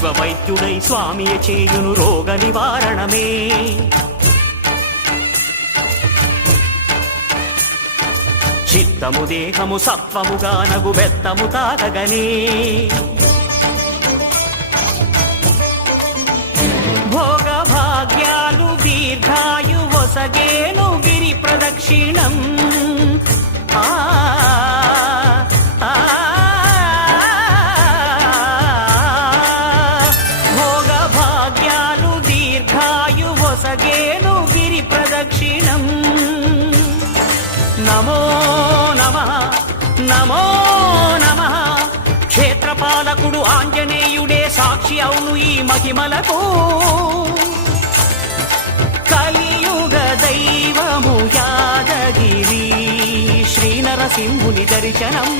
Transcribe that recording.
విశ్వవైద్యుడై స్వామియ చేయును రోగ నివారణమే. చిత్తము దేహము సత్వముగా నగు బెత్తము తాగగనే. భోగ భాగ్యాలు దీర్ఘాయు వసగేను గిరి ప్రదక్షిణం. భోగ భాగ్యాలు దీర్ఘాయు వసగేను గిరి ప్రదక్షిణం. నమో నమః నమో నమః. క్షేత్రపాలకుడు ఆంజనేయుడే సాక్షి అవును ఈ మహిమలకు. కలియుగ దైవము యాదగిరి శ్రీ నరసింహుని దర్శనం.